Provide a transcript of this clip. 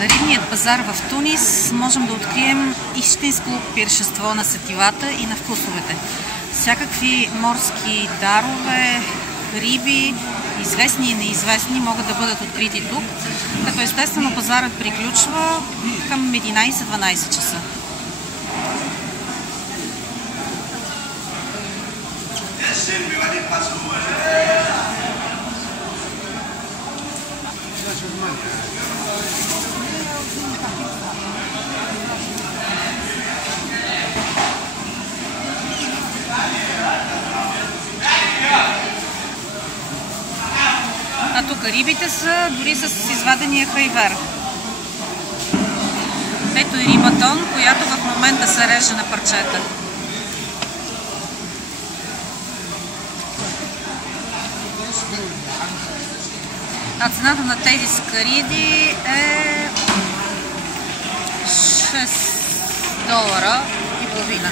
На рибният пазар в Тунис можем да открием истинско пиршество на сетивата и на вкусовете. Всякакви морски дарове, риби, известни и неизвестни, могат да бъдат открити тук, като естествено пазарът приключва към 11-12 часа. А тук рибите са дори с извадения хайвер. Ето и рибатон, която в момента се реже на парчета. А цената на тези скариди е $6.50.